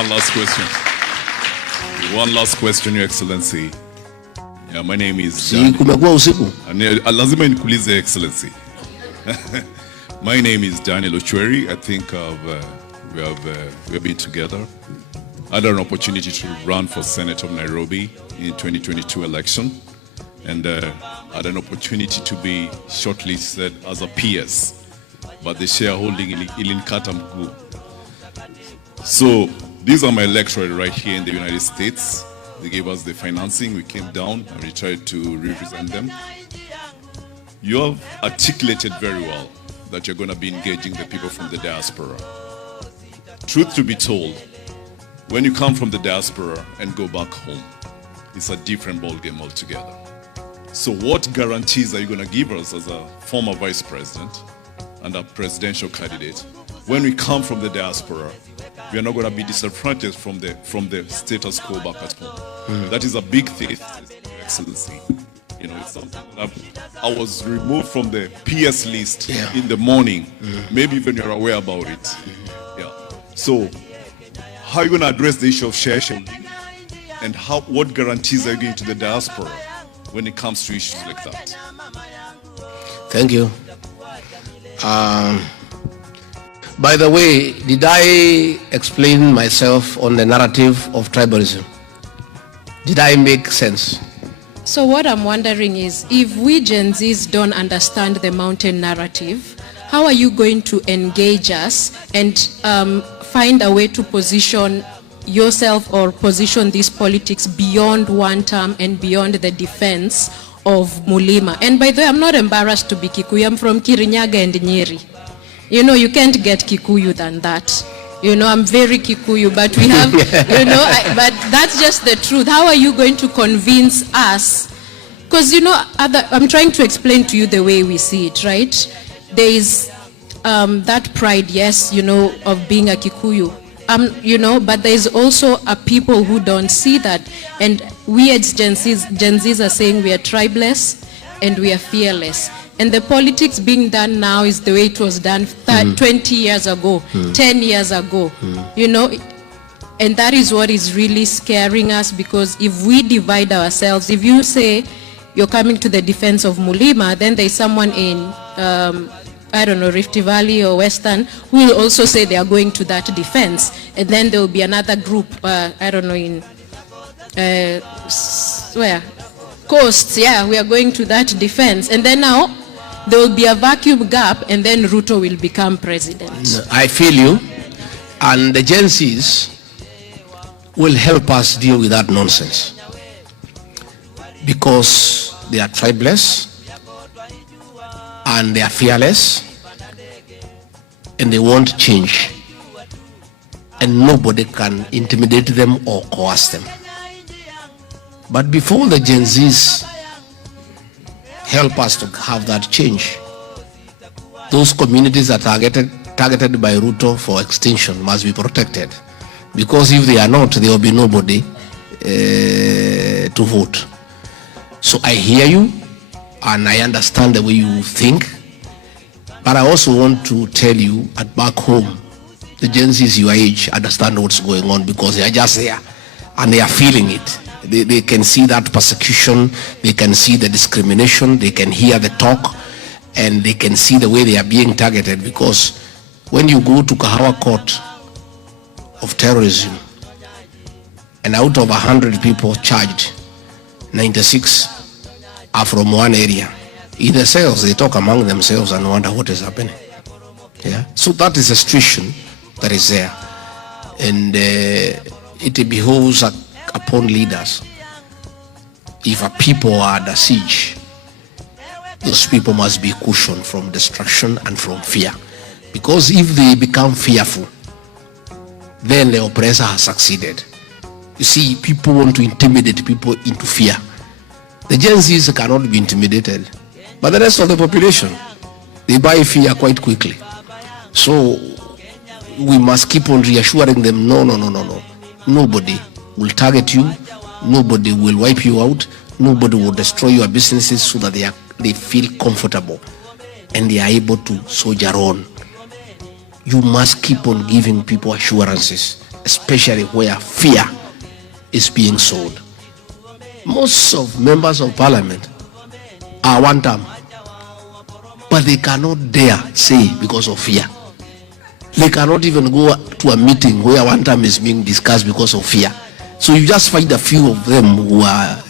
One last question, Your Excellency. Yeah, my name is lazima nikuulize Excellency. My name is Daniel Ochweri. I think we have been together. I had an opportunity to run for Senate of Nairobi in 2022 election, and had an opportunity to be shortlisted as a PS, but the shareholding ilinkata mguu. So these are my electorate right here in the United States. They gave us the financing. We came down and we tried to represent them. You have articulated very well that you're going to be engaging the people from the diaspora. Truth to be told, when you come from the diaspora and go back home, it's a different ballgame altogether. So what guarantees are you going to give us as a former vice president and a presidential candidate when we come from the diaspora? We are not going to be disadvantaged from the status quo back at home. That is a big thing, Excellency. You know, it's something that I was removed from the PS list in the morning. Maybe even you're aware about it. Yeah. So, how are you going to address the issue of sharing? And what guarantees are you giving to the diaspora when it comes to issues like that? Thank you. By the way, did I explain myself on the narrative of tribalism? Did I make sense? So what I'm wondering is, if we Gen Zs don't understand the mountain narrative, how are you going to engage us and find a way to position yourself or position these politics beyond one term and beyond the defense of Mulima? And by the way, I'm not embarrassed to be Kikuyu. I'm from Kirinyaga and Nyeri. You know, you can't get Kikuyu than that. You know, I'm very Kikuyu, but we have, you know, but that's just the truth. How are you going to convince us? Because, you know, I'm trying to explain to you the way we see it, right? There is that pride, yes, you know, of being a Kikuyu. You know, but there is also a people who don't see that. And we as Gen Zs are saying we are tribeless and we are fearless. And the politics being done now is the way it was done 20 years ago, 10 years ago, you know, and that is what is really scaring us, because if we divide ourselves, if you say you're coming to the defense of Mulima, then there's someone in, I don't know, Rift Valley or Western who will also say they are going to that defense. And then there will be another group, I don't know, in, where? Coasts, yeah, we are going to that defense. And then now, there will be a vacuum gap, and then Ruto will become president. I feel you, and the Gen Zs will help us deal with that nonsense, because they are tribeless and they are fearless and they want change, and nobody can intimidate them or coerce them. But before the Gen Zs help us to have that change, those communities that are targeted by Ruto for extinction must be protected, because if they are not, there will be nobody to vote. So I hear you and I understand the way you think, but I also want to tell you at back home, the Gen Zs your age understand what's going on, because they are just there and they are feeling it. They can see that persecution, they can see the discrimination, they can hear the talk, and they can see the way they are being targeted. Because when you go to Kahawa court of terrorism, and out of 100 people charged, 96 are from one area. In the cells, they talk among themselves and wonder what is happening. Yeah. So that is a situation that is there, and it behoves upon leaders. If a people are under siege, those people must be cushioned from destruction and from fear, because if they become fearful, then the oppressor has succeeded. You see, people want to intimidate people into fear. The Gen Zs cannot be intimidated, but the rest of the population, they buy fear quite quickly. So we must keep on reassuring them, no. Nobody will target you, nobody will wipe you out, nobody will destroy your businesses, so that they feel comfortable and they are able to soldier on. You must keep on giving people assurances especially where fear is being sold. Most of members of parliament are one term, but they cannot dare say because of fear. They cannot even go to a meeting where one term is being discussed because of fear. So you just find a few of them who are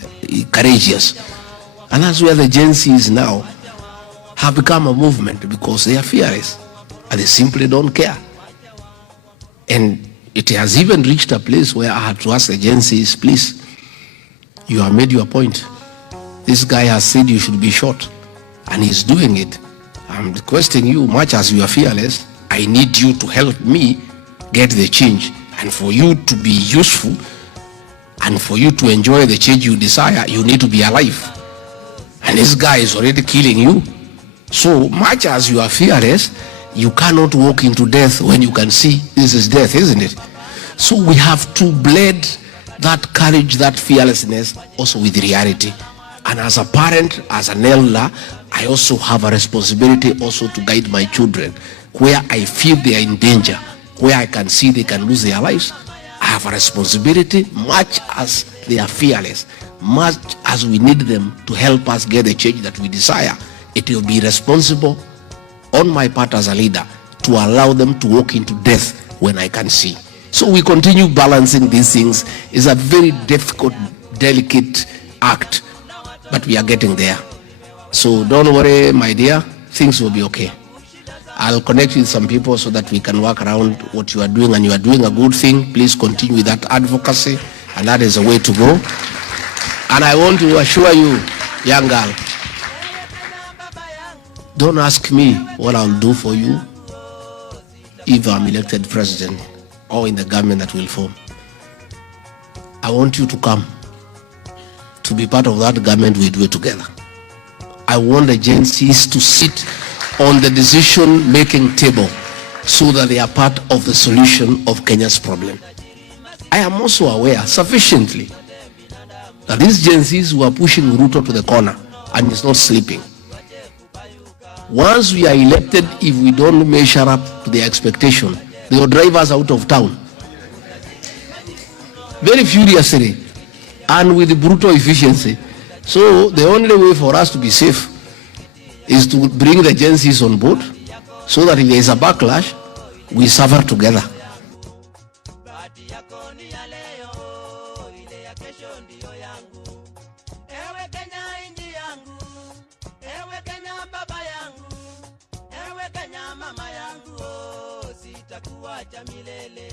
courageous. And that's where the Gen Zs now have become a movement, because they are fearless and they simply don't care. And it has even reached a place where I had to ask the Gen Zs, please, you have made your point. This guy has said you should be shot, and he's doing it. I'm requesting you, much as you are fearless, I need you to help me get the change. And for you to be useful and for you to enjoy the change you desire, you need to be alive. And this guy is already killing you. So much as you are fearless, you cannot walk into death when you can see this is death, isn't it? So we have to blend that courage, that fearlessness also with reality. And as a parent, as an elder, I also have a responsibility also to guide my children. Where I feel they are in danger, where I can see they can lose their lives, I have a responsibility, much as they are fearless, much as we need them to help us get the change that we desire. It will be responsible on my part as a leader to allow them to walk into death when I can see. So we continue balancing these things. It's a very difficult, delicate act, but we are getting there. So don't worry, my dear, things will be okay. I'll connect with some people so that we can work around what you are doing, and you are doing a good thing. Please continue with that advocacy, and that is the way to go. And I want to assure you, young girl, don't ask me what I'll do for you if I'm elected president or in the government that will form. I want you to come to be part of that government. We do it together. I want the Gen Zs to sit on the decision-making table so that they are part of the solution of Kenya's problem. I am also aware sufficiently that these Gen Zs who are pushing Ruto to the corner and is not sleeping, once we are elected, if we don't measure up to their expectation, they will drive us out of town very furiously and with brutal efficiency. So the only way for us to be safe is to bring the Gen Zs on board so that if there is a backlash, we suffer together. Mama yangu, sitakuacha milele.